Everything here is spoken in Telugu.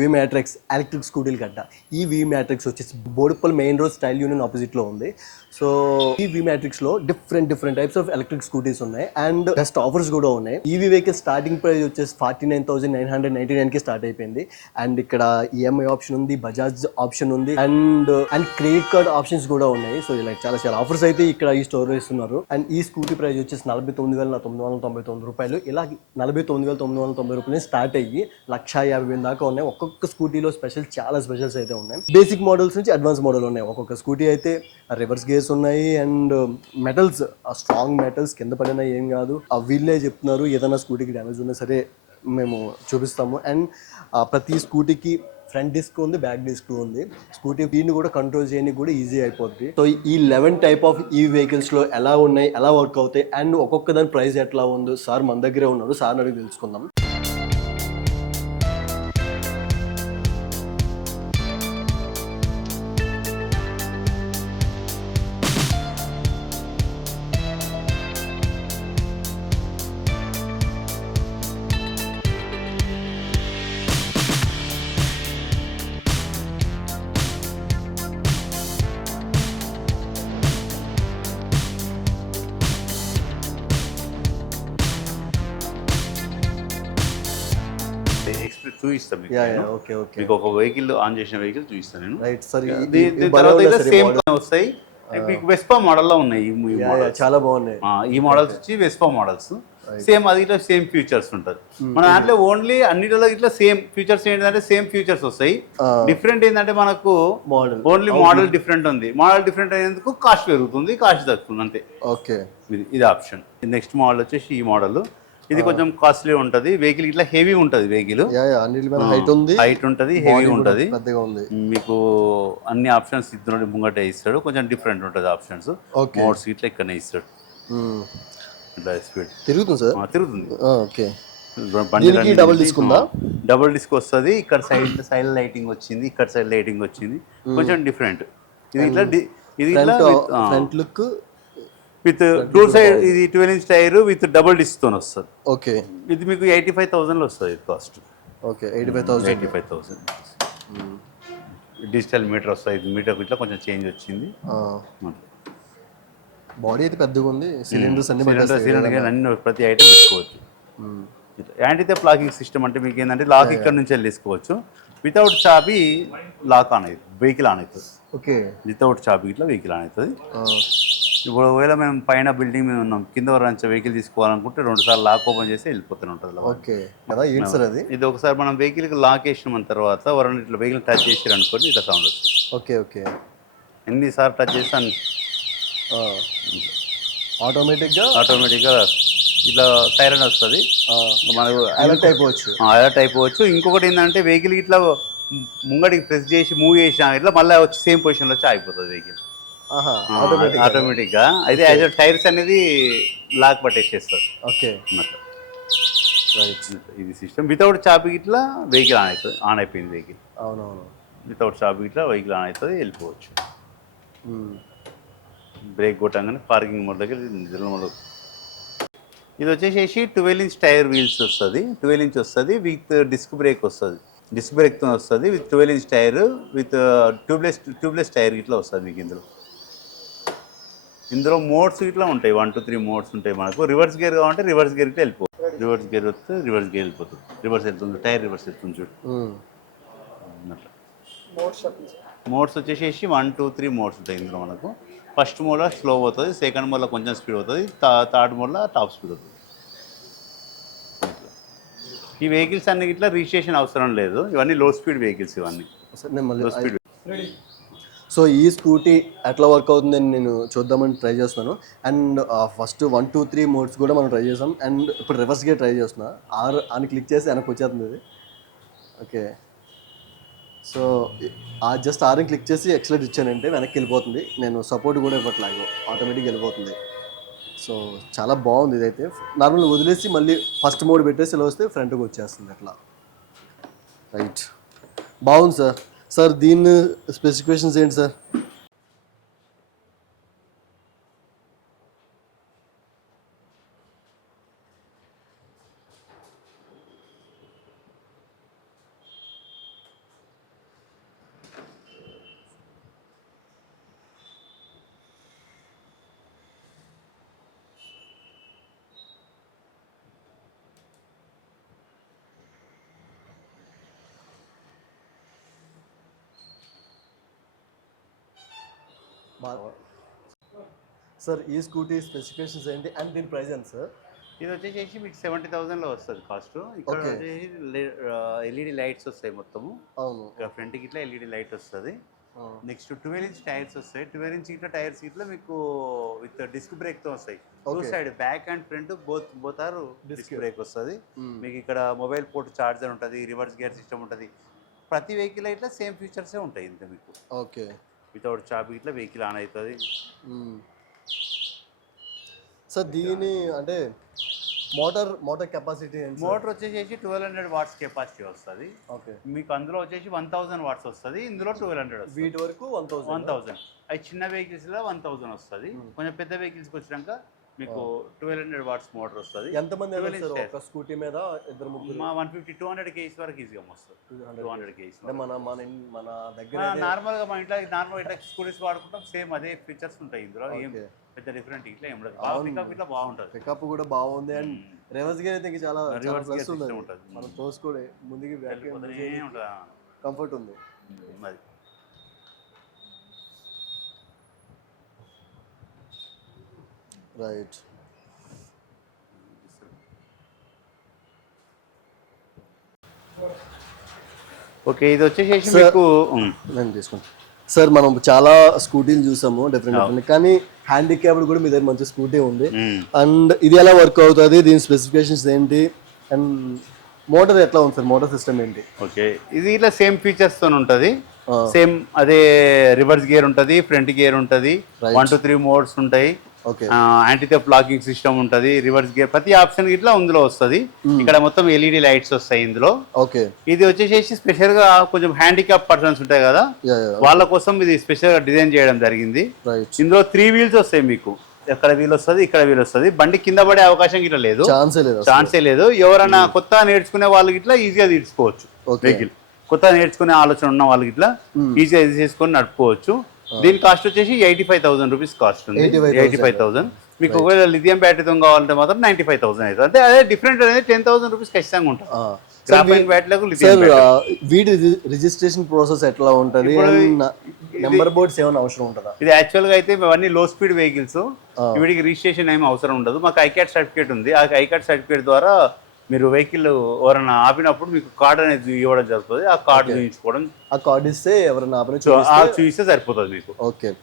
వి మ్యాట్రిక్స్ ఎలక్ట్రిక్ స్కూటీలు కట్ట. ఈ వి మ్యాట్రిక్స్ వచ్చేసి Boduppal main road style union ఆపోజిట్లో ఉంది. సో ఈ వి మ్యాట్రిక్స్లో different types of electric scooties ఉన్నాయి అండ్ బెస్ట్ ఆఫర్స్ కూడా ఉన్నాయి. ఈవీ వెహికల్ స్టార్టింగ్ ప్రైస్ వచ్చేసి 49,999కి స్టార్ట్ అయిపోయింది. అండ్ ఇక్కడ ఈఎంఐ ఆప్షన్ ఉంది, బజాజ్ ఆప్షన్ ఉంది అండ్ క్రెడిట్ కార్డ్ ఆప్షన్స్ కూడా ఉన్నాయి. సో ఇలా చాలా ఆఫర్స్ అయితే ఇక్కడ ఈ స్టోర్ లో ఇస్తున్నారు. అండ్ ఈ స్కూటీ ప్రైస్ వచ్చేసి 49,999 రూపాయలు. ఇలా 49,990 రూపాయలు స్టార్ట్ అయ్యి 1,50,000 దాకా ఉన్నాయి. ఒక్కొక్క స్కూటీలో చాలా స్పెషల్స్ అయితే ఉన్నాయి. బేసిక్ మోడల్స్ నుంచి అడ్వాన్స్ మోడల్ ఉన్నాయి. ఒక్కొక్క స్కూటీ అయితే రివర్స్ గేర్స్ ఉన్నాయి అండ్ మెటల్స్, స్ట్రాంగ్ మెటల్స్, కింద పడినా ఏం కాదు. వీళ్ళే చెప్తున్నారు ఏదైనా స్కూటీకి డ్యామేజ్ ఉన్నా సరే మేము చూపిస్తాము. అండ్ ప్రతి స్కూటీకి ఫ్రంట్ డిస్క్ ఉంది, బ్యాక్ డిస్క్ ఉంది. స్కూటీ దీన్ని కూడా కంట్రోల్ చేయడానికి కూడా ఈజీ అయిపోద్ది. సో ఈ 11 టైప్ ఆఫ్ ఈ వెహికల్స్ లో ఎలా ఉన్నాయి, ఎలా వర్క్ అవుతాయి అండ్ ఒక్కొక్క దాని ప్రైస్ ఎట్లా ఉందో సార్ మన దగ్గరే ఉన్నారు, సార్ అడిగి తెలుసుకుందాం. చూపిస్తాను మీకు ఒక వెహికల్ ఆన్ చేసిన వెహికల్ చూపిస్తాను నేను. Right sir. తర్వాత అయితే సేమ్ వస్తాయి. మీకు వెస్పా మోడల్లో ఉన్నాయి చాలా బాగున్నాయి. ఈ మోడల్స్ వచ్చి వెస్పా మోడల్స్ సేమ్, అది ఇట్లా సేమ్ ఫీచర్స్ ఉంటుంది. మన దాంట్లో ఓన్లీ అన్నిటిలో ఇట్లా సేమ్ ఫీచర్స్ ఏంటంటే సేమ్ ఫీచర్స్ వస్తాయి. డిఫరెంట్ ఏంటంటే మనకు ఓన్లీ మోడల్ డిఫరెంట్ ఉంది. మోడల్ డిఫరెంట్ అయినందుకు కాస్ట్ పెరుగుతుంది, కాస్ట్ తగ్గుతుంది అంతే. ఓకే, ఇది ఆప్షన్. నెక్స్ట్ మోడల్ వచ్చేసి ఈ మోడల్. ఇది కొంచెం కాస్ట్లీ ఉంటుంది. వెహికల్ ఇట్లా హెవీ ఉంటుంది. వెహికల్ హైట్ ఉంటుంది, హెవీ ఉంటుంది. మీకు అన్ని ఆప్షన్స్ ఇద్దరు ముంగట ఇస్తాడు. కొంచెం డిఫరెంట్ ఉంటుంది ఆప్షన్స్. మోడ్స్ ఇట్లా ఇక్కడనే ఇస్తాడు. ఇట్లా స్పీడ్ తిరుగుతుంది. డబుల్ డిస్క్ వస్తుంది. ఇక్కడ సైడ్ లైటింగ్ వచ్చింది, ఇక్కడ సైడ్ లైటింగ్ వచ్చింది. కొంచెం డిఫరెంట్. ఇది ఇట్లా front look with two side. ఇది 12 inch tyre with double disc తో వస్తుంది. ఓకే, ఇది మీకు 85,000 లో వస్తుంది కాస్ట్. ఓకే, 85,000. డిజిటల్ మీటర్ వస్తుంది. మీటర్ ఇట్లా కొంచెం చేంజ్ వచ్చింది. బాడీ అయితే పెద్దగా ఉంది. సిలిండర్స్ అన్ని ప్రతి ఐటమ్ పెట్టుకోవచ్చు. యాంటీ థెఫ్ట్ లాకింగ్ సిస్టమ్ అంటే మీకు ఏంటంటే లాక్ ఇక్కడ నుంచి వెళ్ళి తీసుకోవచ్చు. వితౌట్ చాబీ లాక్ ఆన్ అవుతుంది, వెహికల్ ఆన్ అవుతుంది. ఓకే, వితౌట్ చాబీ ఇట్లా వెహికల్ ఆన్ అవుతుంది. ఇప్పుడు ఒకవేళ మేము పైన బిల్డింగ్ మీద ఉన్నాం, కింద నుంచి వెహికల్ తీసుకోవాలనుకుంటే 2 సార్లు లాక్ ఓపెన్ చేసి వెళ్ళిపోతూనే ఉంటుంది. ఓకే కదా, ఏంటి సార్ అది? ఇది ఒకసారి మనం వెహికల్కి లాక్ వేసిన తర్వాత ఎవరైనా ఇట్లా వెహికల్ టచ్ చేసారు అనుకోండి, ఇట్లా సౌండ్ వస్తుంది. ఓకే, ఎన్నిసార్లు టచ్ చేస్తాను ఆటోమేటిక్గా ఇట్లా సైరన్ వస్తుంది. మనకు అలర్ట్ అయిపోవచ్చు. ఇంకొకటి ఏంటంటే వెహికల్ ఇట్లా ముంగడికి ప్రెస్ చేసి మూవ్ చేసినా ఇట్లా మళ్ళీ వచ్చి సేమ్ పొజిషన్లో వచ్చి ఆగిపోతుంది వెహికల్ ఆటోమేటిక్గా. అయితే యాజ్ టైర్స్ అనేది లాక్ పట్టేసేస్తారు. ఓకే, ఇది సిస్టమ్. వితౌట్ చాబీ ఇట్లా వెహికల్ ఆన్ అవుతుంది. ఆన్ అయిపోయింది వెహికల్. అవునవును, వితౌట్ చాబీ ఇట్లా వెహికల్ ఆన్ అవుతుంది, వెళ్ళిపోవచ్చు. బ్రేక్ కొట్టంగానే పార్కింగ్ మోడ్ దగ్గర మోడ్. ఇది వచ్చేసేసి 12 ఇంచ్ టైర్ వీల్స్ వస్తుంది. 12 ఇంచ్ వస్తుంది విత్ డిస్క్ బ్రేక్ వస్తుంది. డిస్క్ బ్రేక్తో వస్తుంది with 12 inch tyre with tubeless tyre ఇట్లా వస్తుంది మీకు. ఇందులో మోడ్స్ ఇట్లా ఉంటాయి. 1 to 3 మోడ్స్ ఉంటాయి మనకు. రివర్స్ గేర్ కావాలంటే రివర్స్ గేర్ ఇట్లా వెళ్ళిపోతుంది. రివర్స్ గేర్ వస్తే రివర్స్ గేర్ వెళ్ళిపోతుంది. రివర్స్ వెళ్తుంది, టైర్ రివర్స్ వెళ్తుంది చూడు. అట్లా మోడ్స్ వచ్చేసేసి 1 to 3 మోడ్స్ ఉంటాయి ఇందులో మనకు. ఫస్ట్ మోడ్లో స్లో అవుతుంది, సెకండ్ మోడ్లో కొంచెం స్పీడ్ అవుతుంది, థర్డ్ మోడ్లో టాప్ స్పీడ్ అవుతుంది. ఈ వెహికల్స్ అన్ని ఇట్లా రిజిస్ట్రేషన్ అవసరం లేదు. ఇవన్నీ లో స్పీడ్ వెహికల్స్. ఇవన్నీ లో స్పీడ్. సో ఈ స్కూటీ ఎట్లా వర్క్ అవుతుందని నేను చూద్దామని ట్రై చేస్తున్నాను. అండ్ ఫస్ట్ 1 to 3 మోడ్స్ కూడా మనం ట్రై చేసాం. అండ్ ఇప్పుడు రివర్స్ గేర్ ట్రై చేస్తున్నా. అని క్లిక్ చేసి వెనక్కి వచ్చేస్తుంది ఇది. ఓకే, సో జస్ట్ ఆర్ని క్లిక్ చేసి ఎక్సలెంట్ ఇచ్చానంటే వెనక్కి వెళ్ళిపోతుంది. నేను సపోర్ట్ కూడా ఇవ్వట్లేదు, ఆటోమేటిక్గా వెళ్ళిపోతుంది. సో చాలా బాగుంది ఇదైతే. నార్మల్గా వదిలేసి మళ్ళీ ఫస్ట్ మోడ్ పెట్టేసి ఇలా వస్తే ఫ్రంట్కి వచ్చేస్తుంది అట్లా. రైట్, బాగుంది సార్. సార్ దీని స్పెసిఫికేషన్స్ ఏంటి సార్? సార్ ఈ స్కూటీ స్పెసిఫికేషన్స్ ఏంటి అండ్ దీని ప్రైస్ ఎంత సార్? ఇది వచ్చేసి మీకు 70,000లో వస్తుంది కాస్ట్. ఇక్కడ Okay. వచ్చేసి ఎల్ఈడి లైట్స్ వస్తాయి మొత్తము. అవును. ఇక్కడ ఫ్రంట్కి ఇట్లా ఎల్ఈడి లైట్ వస్తుంది. నెక్స్ట్ 12 ఇంచ్ టైర్స్ వస్తాయి. 12 ఇంచ్ ఇట్లా టైర్స్ ఇట్లా మీకు విత్ డిస్క్ బ్రేక్తో వస్తాయి. Two side back and front both are disc brake వస్తుంది. మీకు ఇక్కడ మొబైల్ పోర్ట్ చార్జర్ ఉంటుంది, రివర్స్ గేర్ సిస్టమ్ ఉంటుంది. ప్రతి వెహికల్ ఇట్లా సేమ్ ఫీచర్సే ఉంటాయి ఇంత మీకు. ఓకే. వితౌట్ చాబీ ఇట్లా వెహికల్ ఆన్ అవుతుంది. సార్ దీని అంటే మోటార్ కెపాసిటీ మోటార్ వచ్చేసి 1200 వాట్స్ కెపాసిటీ వస్తుంది. ఓకే. మీకు అందులో వచ్చేసి 1000 వాట్స్ వస్తుంది, ఇందులో 1200 వస్తుంది. వీటి వరకు 1000. అది చిన్న వెహికల్స్లో 1000 వస్తుంది. కొంచెం పెద్ద వెహికల్స్కి వచ్చినాక మీకు 1200 వాట్స్ మోటార్ వస్తుంది. ఎంతమంది ఒక స్కూటీ మీద ఇద్దరు ముగ్గురు? 150-200 కేజీస్ వరకు ఈజీగా వస్తుంది. 200 కేజీస్ మన దగ్గర నార్మల్గా మన ఇంట్లో నార్మల్ ఇట్లా స్కూటీస్ వాడుకుంటాం, సేమ్ అదే ఫీచర్స్ ఉంటాయి ఇందులో. ఏం పెద్ద డిఫరెంట్ ఇట్లా ఏం ఉండదు. పికప్ ఇట్లా బాగుంటుంది. పికప్ కూడా బాగుంది అండ్ రివర్స్ గేర్ అయితే చాలా రివర్స్ ప్లస్ ఉంది. ఉంటుంది. మనం తోసుకోడే ముందుకి కంఫర్ట్ ఉంది. మరి రైట్. ఓకే. ఇది వచ్చేసి మీకు నేను తీసుకుంటాను సార్. మనం చాలా స్కూటీలు చూసాము డిఫరెంట్, కానీ హ్యాండిక్యాప్డ్ కూడా మీ దగ్గర మంచి స్కూటీ ఉంది. అండ్ ఇది ఎలా వర్క్ అవుతుంది, దీని స్పెసిఫికేషన్స్ ఏంటి అండ్ మోటార్ ఎట్లా ఉంది సార్? మోటార్ సిస్టమ్ ఏంటి? ఓకే. ఇది ఇట్లా సేమ్ ఫీచర్స్ తో ఉంటుంది. సేమ్ అదే రివర్స్ గేర్ ఉంటుంది, ఫ్రంట్ గేర్ ఉంటుంది, 1 to 3 మోడ్స్ ఉంటాయి. యాంటీ థెఫ్ట్ లాకింగ్ సిస్టమ్ ఉంటుంది, రివర్స్ గేర్ ప్రతి ఆప్షన్ ఇట్లా ఇందులో వస్తుంది. ఇక్కడ మొత్తం ఎల్ఈడి లైట్స్ వస్తాయి ఇందులో. ఓకే. ఇది వచ్చేసి స్పెషల్ గా కొంచెం హ్యాండిక్యాప్ పర్సన్స్ ఉంటాయి కదా, వాళ్ళ కోసం ఇది స్పెషల్ గా డిజైన్ చేయడం జరిగింది. ఇందులో 3 వీల్స్ వస్తాయి మీకు. ఎక్కడ వీల్ వస్తుంది, ఇక్కడ వీల్ వస్తుంది. బండి కింద పడే అవకాశం ఇట్లా లేదు, ఛాన్సే లేదు. ఎవరైనా కొత్త నేర్చుకునే వాళ్ళకి ఇట్లా ఈజీగా తీసుకోవచ్చు వెహికల్. కొత్త నేర్చుకునే ఆలోచన ఉన్న వాళ్ళకి ఇట్లా ఈజీగా చేసుకొని నడుపుకోవచ్చు. దీని కాస్ట్ వచ్చేసి 85,000 రూపీస్ కాస్ట్ ఉంది. 85,000. మీకు ఒకవేళ లిథియం బ్యాటరీతో కావాలంటే మాత్రం 95,000 అవుతుంది. అంటే అదే డిఫరెంట్ అనేది 10,000 రూపీస్ ఖచ్చితంగా ఉంటుంది. వీటి రిజిస్ట్రేషన్ ప్రాసెస్ ఎట్లా ఉంటుంది? నెంబర్ బోర్డ్స్ ఏమైనా అవసరం ఉంటుందా? ఇది యాక్చువల్ గా అయితే ఇవన్నీ లో స్పీడ్ వెహికల్స్, వీటికి రిజిస్ట్రేషన్ ఏమి అవసరం ఉండదు. మాకు ఐకాట్ సర్టిఫికేట్ ఉంది. ఆ ఐకాట్ సర్టిఫికేట్ ద్వారా మీరు వెహికల్ ఎవరైనా ఆపినప్పుడు మీకు కార్డ్ అనేది ఇవ్వడం జరుగుతుంది. ఆ కార్డు చూపించుకోవడం, ఆ కార్డు ఇస్తే ఎవరైనా ఆపిన చూపిస్తే సరిపోతుంది మీకు. ఓకే.